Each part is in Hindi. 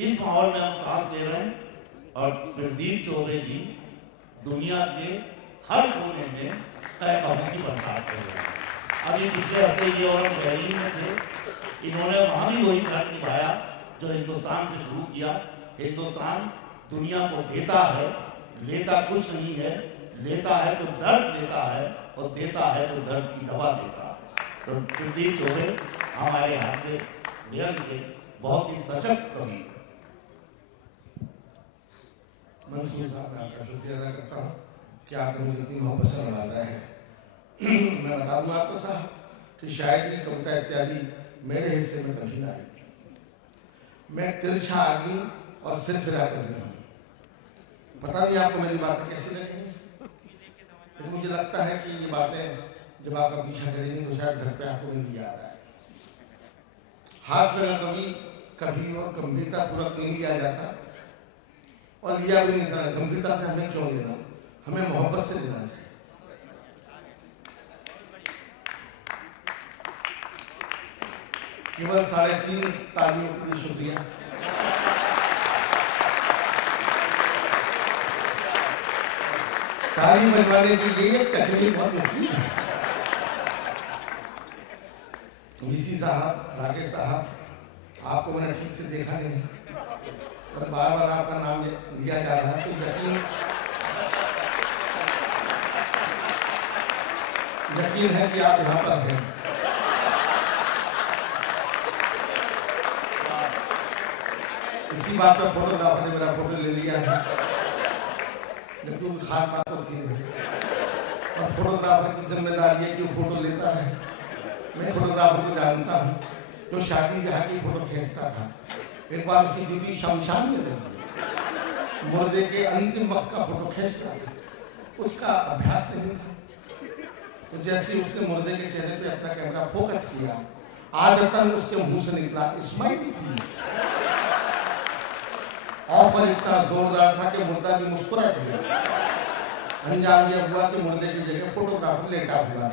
इस माहौल में हम सांस ले रहे हैं और प्रदीप चौबे जी दुनिया के हर कोने में कबूती बरसात कर रहे हैं। अभी पिछले हफ्ते ये और दिल्ली में थे, इन्होंने वहां भी वही धर्म निभाया जो हिंदुस्तान से शुरू किया। हिंदुस्तान दुनिया को देता है, लेता कुछ नहीं है, लेता है तो दर्द लेता है और देता है तो दर्द की दवा देता है। तो प्रदीप चौबे हमारे यहाँ से निरंतर के बहुत ही सशक्त कवि। मंसूर साहब मैं आपका शुक्रिया अदा करता हूँ कि आपने मुझे इतनी मोहब्बत से नवाजा है। मैं बता दूँ आपको साहब कि शायद ये कविता इत्यादि मेरे हिस्से में कभी ना आई। मैं तिरछा आदमी और सिर फिरा कर रही हूँ। पता नहीं आपको मेरी बातें कैसी लगेंगी, लेकिन मुझे लगता है कि ये बातें जब आप पीछा करेंगे तो शायद घर पे आपको नहीं याद आए। हाथ में कभी कभी और गंभीरता पूर्वक नहीं लिया जाता और लिया भी नहीं जाता। गंभीरता से हमें क्यों लेना, हमें मोहब्बत से लेना चाहिए। केवल 3.5 तालियों के लिए शुक्रिया। ताली बजवाने के लिए तकलीफ बहुत मुश्किल है। वीसी साहब, राकेश साहब, आपको मैंने ठीक से देखा नहीं और बार बार आपका नाम लिया जा रहा है तो यकीन है कि आप यहाँ पर हैं। इसी बात पर फोटोग्राफर ने मेरा फोटो ले लिया है, लेकिन खास बात तो थी और फोटोग्राफर की जिम्मेदारी है कि वो फोटो लेता है। मैं फोटोग्राफर को जानता हूँ जो शादी ब्याह की फोटो खींचता था। एक बार उसकी ड्यूटी शमशान में लगी, मुर्दे के अंतिम वक्त का फोटो खींचता था। उसका अभ्यास नहीं था, तो जैसे उसने मुर्दे के चेहरे पे अपना कैमरा फोकस किया, आदतन उसके मुंह से निकला स्माइल ऑफर इतना जोरदार था कि मुर्दा भी मुस्कुरा दिया। अंजाम यह हुआ कि मुर्दे की जगह फोटोग्राफर लेटा हुआ।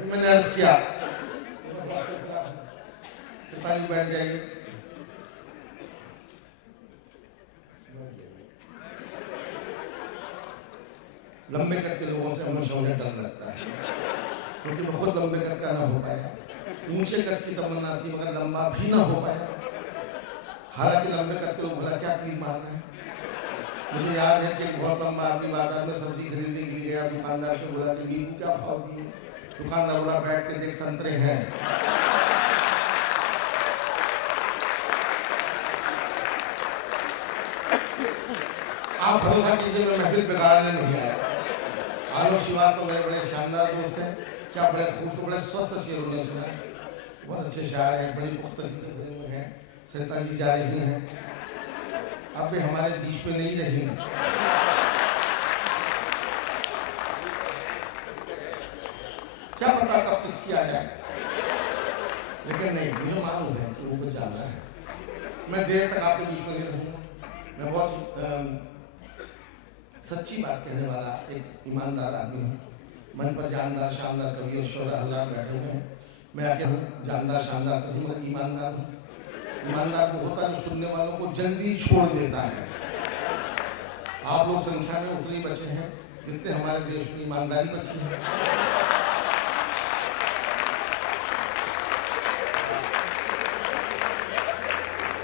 मैंने अर्ज किया सिपाही बैठ जाइए। लंबे कद के लोगों से हमेशा उन्हें डर लगता है, क्योंकि बहुत लंबे कद का ना हो पाया। ऊंचे कद की तमन्ना थी मगर लंबा भी ना हो पाया। हालांकि लंबे कद के लोग भला क्या तीर मार रहे हैं। मुझे याद है कि बहुत लंबा आदमी बाजार में सब्जी खरीदने के लिए गया। दुकानदार से बोला कि नींबू क्या भाव दिए। दुकानदार बोला बैठ के देख संतरे हैं। आप भरोसा कीजिए मैं महफिल बिगाड़ने नहीं आया। आलोक श्रीवास्तव मेरे बड़े शानदार दोस्त हैं, क्या बड़े खूब बड़े स्वस्थ शेर उन्होंने सुना, बहुत अच्छे शायर हैं, बड़ी पुख्तगी से बने हुए हैं। सरिता जी जा रही हैं, अब वे हमारे बीच में नहीं रही। क्या पता कब किसकी आ जाए, लेकिन नहीं, मुझे मालूम है कि उनको जाना है। मैं देर तक आपके बीच में नहीं रहूंगा। मैं बहुत सच्ची बात कहने वाला एक ईमानदार आदमी हूँ। मन पर जानदार शानदार कवि और शोरा हजार बैठे हुए हैं। मैं आके हूँ जानदार शानदार कवि मगर ईमानदार हूँ। ईमानदार वो होता है जो सुनने वालों को जल्दी छोड़ देता है। आप लोग संख्या में उतनी बचे हैं जितने हमारे देश में ईमानदारी बची है।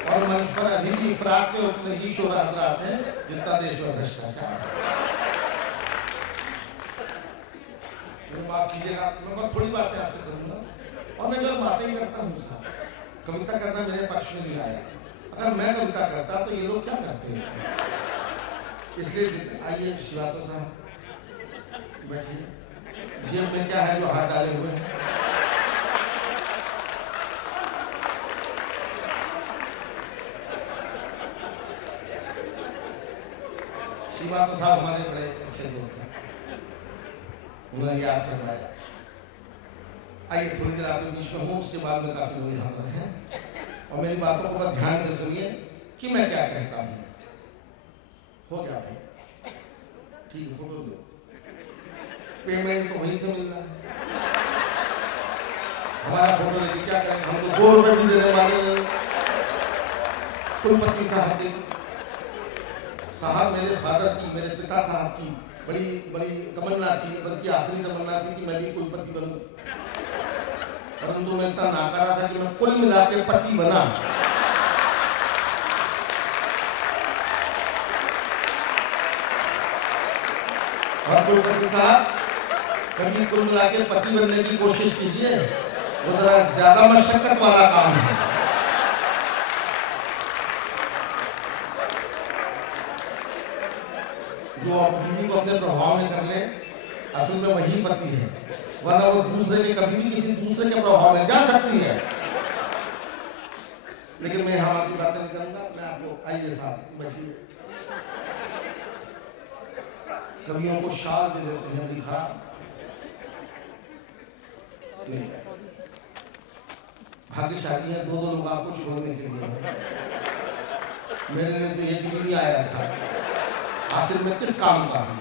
और मंच पर अधिक ही अपराध के उतने ही शोरा हजरात हैं जितना देश में भ्रष्टाचार है। माफ कीजिएगा, मैं बस थोड़ी बातें आपसे करूंगा और मैं जब बातें ही करता हूँ साहब, कविता करना मेरे पक्ष में नहीं आया। अगर मैं कविता करता तो ये लोग क्या करते हैं, इसलिए आइए श्रीवास्तव साहब बैठिए। जेब में क्या है जो हाथ डाले हुए हैं। श्रीवास्तव साहब हमारे बड़े अच्छे दोस्त हैं, उन्होंने याद करवाया। आइए थोड़ी देर आपके बीच में हूँ, उसके बाद में काफी लोग यहाँ पर हैं और मेरी बातों को बस ध्यान से सुनिए कि मैं क्या कहता हूँ। हो गया भाई, ठीक है, फोटो दो। पेमेंट तो वहीं से मिल रहा है। हमारा फोटो लेके क्या करेंगे, हम तो 2 रुपए भी देने वाले नहीं। कुलपति साहब मेरे फादर की, मेरे पिता साहब की बड़ी बड़ी तमन्ना थी, बल्कि आखिरी तमन्ना थी कि मैं भी कुलपति बनूं, परंतु मैं इतना नाकारा था कि मैं कुल मिला के पति बना। और कुलपति साहब कभी कुल मिला के पति बनने की कोशिश कीजिए, वो जरा ज्यादा मशक्कत वाला काम है। जो बीवी को अपने प्रभाव में कर ले, असल में वही पति है, वरना वो दूसरे के कभी भी किसी दूसरे के प्रभाव में जा सकती है। लेकिन मैं यहाँ आपकी बातें नहीं करूंगा, मैं आपको आइए साहब बैठिए। कवियों को शाल दे देते हैं दिखा, भाग्यशाली है 2 लोग आपको छोड़ने के लिए। मेरे लिए तो ये डिग्री आया था, आखिर में किस काम का हूं।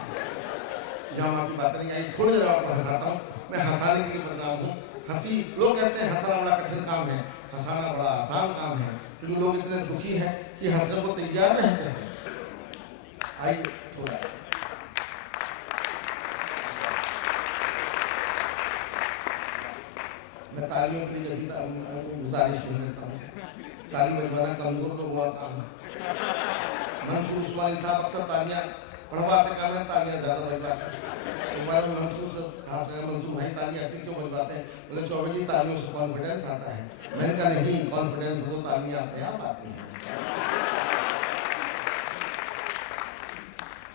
जहां आपकी बात नहीं आई, थोड़ी देर आपको हंसाता हूं, मैं हंसाने के लिए बदनाम हूं। हंसी, लोग कहते हैं हंसना बड़ा कठिन काम है, हंसाना बड़ा आसान काम है, क्योंकि लोग इतने दुखी हैं कि हंसने को तैयार रहते हैं। आइए थोड़ा मैं तालियों की गुजारिश नहीं करता हूँ, ताली बजवाना कमजोर लोगों का काम है। मंसूर उस्मानी साहब अक्सर तालियां पढ़वाते काम है, तालियां ज्यादा बजवाते हैं। मंसूर भाई तालियां क्यों बजवाते हैं, बोले चौबे जी तालियों से कॉन्फिडेंस आता है। मैंने कहा नहीं, कॉन्फिडेंस वो तालियां अपने आप आती हैं।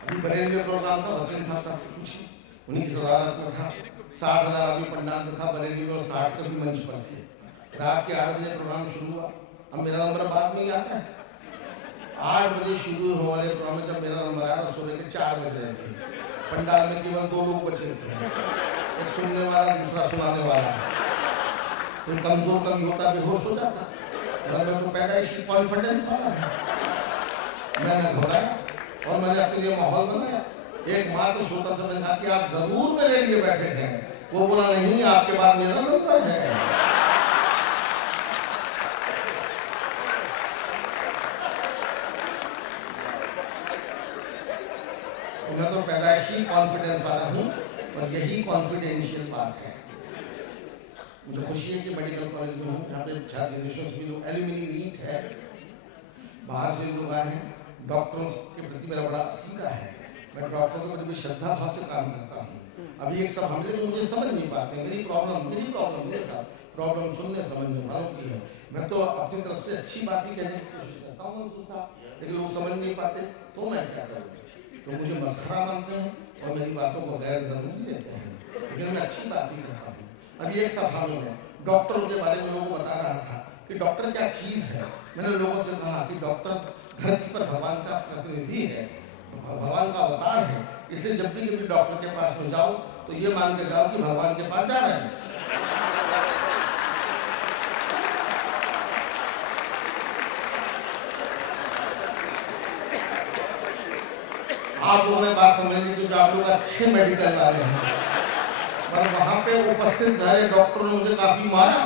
अभी बरेली में प्रोग्राम था, वसीम साहब से पूछी, उन्हीं की सदारत में था, 60,000 आदमी पंडाल में था बरेली में, और 60 के भी मंच पर थे। रात के 8 बजे प्रोग्राम शुरू हुआ। अब मेरा नंबर बाद में ही आता है, 8 बजे शुरू होने वाले प्रोग्राम में जब मेरा नंबर आया तो सुबह के 4 बज रहे थे। पंडाल में केवल 2 लोग बचे थे, एक सुनने वाला, दूसरा सुनाने वाला। तो कमजोर कभी होता, बेहोश हो जाता। मैं तो पैदाइशी कॉन्फिडेंस वाला है, मैंने घबराया और मैंने अपने लिए माहौल बनाया। एक माँ तो सोता समय था कि आप जरूर मेरे लिए बैठे हैं, वो बोला नहीं, आपके बाद मेरा नंबर है। मैं तो पैदाइशी कॉन्फिडेंस वाला हूं और यही कॉन्फिडेंशियल बात है। मुझे खुशी है कि मेडिकल कॉलेज में हूँ, यहाँ पे छात्र विदेशों से भी लोग, एल्यूमिनी मीट है, बाहर से लोग आए हैं। डॉक्टरों के प्रति मेरा बड़ा अकीदा है, मैं डॉक्टरों के प्रति श्रद्धा भाव से काम करता हूँ। अभी एक सब हमसे मुझे समझ नहीं पाते, मेरी प्रॉब्लम मेरे साथ, प्रॉब्लम सुनने समझने वालों की है। मैं तो अपनी तरफ से अच्छी बात ही कहने की कोशिश करता हूँ, लेकिन लोग समझ नहीं पाते, तो मैं क्या करूँ। तो मुझे मसखरा मानते हैं और मेरी बातों को गैर जरूरी देते हैं, लेकिन मैं अच्छी बात ही करता हूँ। अभी एक सभा में मैं डॉक्टरों के बारे में लोगों को बता रहा था कि डॉक्टर क्या चीज है। मैंने लोगों से कहा कि डॉक्टर धरती पर भगवान का प्रतिनिधि है, भगवान का अवतार है, इसलिए जब भी कभी डॉक्टर के पास में जाओ तो ये मान के जाओ कि भगवान के पास जा रहे हैं। आप लोगों ने बात समझ ली, क्योंकि आप लोग अच्छे मेडिकल वाले हैं, पर वहां पे उपस्थित रहे डॉक्टर ने मुझे काफी मारा,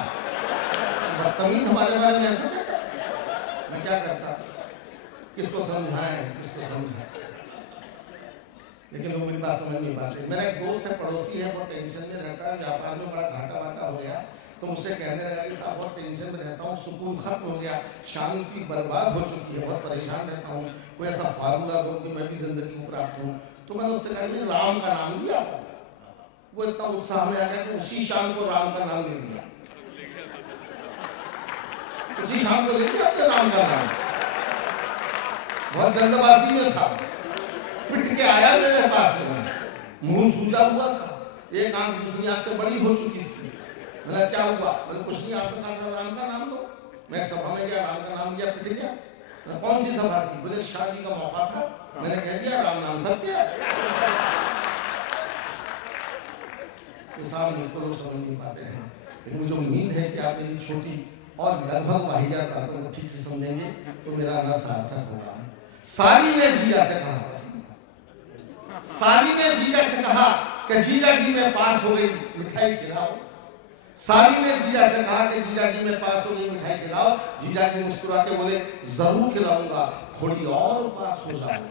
बदतमीज हमारे बारे में ऐसा कहता। मैं क्या करता, किसको समझाएं, किसको समझाएं, लेकिन लोग मेरी बात समझ नहीं पाते। मेरा एक दोस्त है, पड़ोसी है, बहुत टेंशन में रहता है, व्यापार में बड़ा घाटा वाटा हो गया, तो मुझसे कहने लगा कि साहब बहुत टेंशन में रहता हूँ, सुकून खत्म हो गया, शांति बर्बाद हो चुकी है, बहुत परेशान रहता हूँ, कोई ऐसा फार्मूला दो कि मैं भी जिंदगी को प्राप्त हूँ। तो मैंने उससे कहा राम का नाम लिया, वो इतना उत्साह में आ गया कि उसी शाम को राम का नाम ले लिया, उसी शाम को ले लिया अपने राम का नाम। बहुत जल्दबाजी में था, पिट के आया मेरे पास में, मुंह सूजा हुआ था, एक आंख दूसरी आंख से बड़ी हो चुकी थी। मैंने क्या हुआ, मैंने कुछ नहीं, आपने कहा राम का नाम लो। मैं सभा में गया, राम का नाम लिया, पिट गया। कौन सी सभा थी, मुझे शादी का मौका था, मैंने कह दिया राम नाम सत्य है। मुझको लोग समझ नहीं पाते हैं, लेकिन मुझे उम्मीद है कि आप मेरी छोटी और लगभग वाहियात बातों को ठीक से समझेंगे तो मेरा आना सार्थक होगा। सारी ने जीजा से कहा, सारी ने जीजा से कहा कि जीजा जी मैं पास हो गई, मिठाई खिलाओ। साली ने जीजा से कहा कि जीजा जी मैं पास हो गई, मिठाई खिलाओ। जीजा जी मुस्कुरा के बोले जरूर खिलाऊंगा, थोड़ी और पास हो जाओ।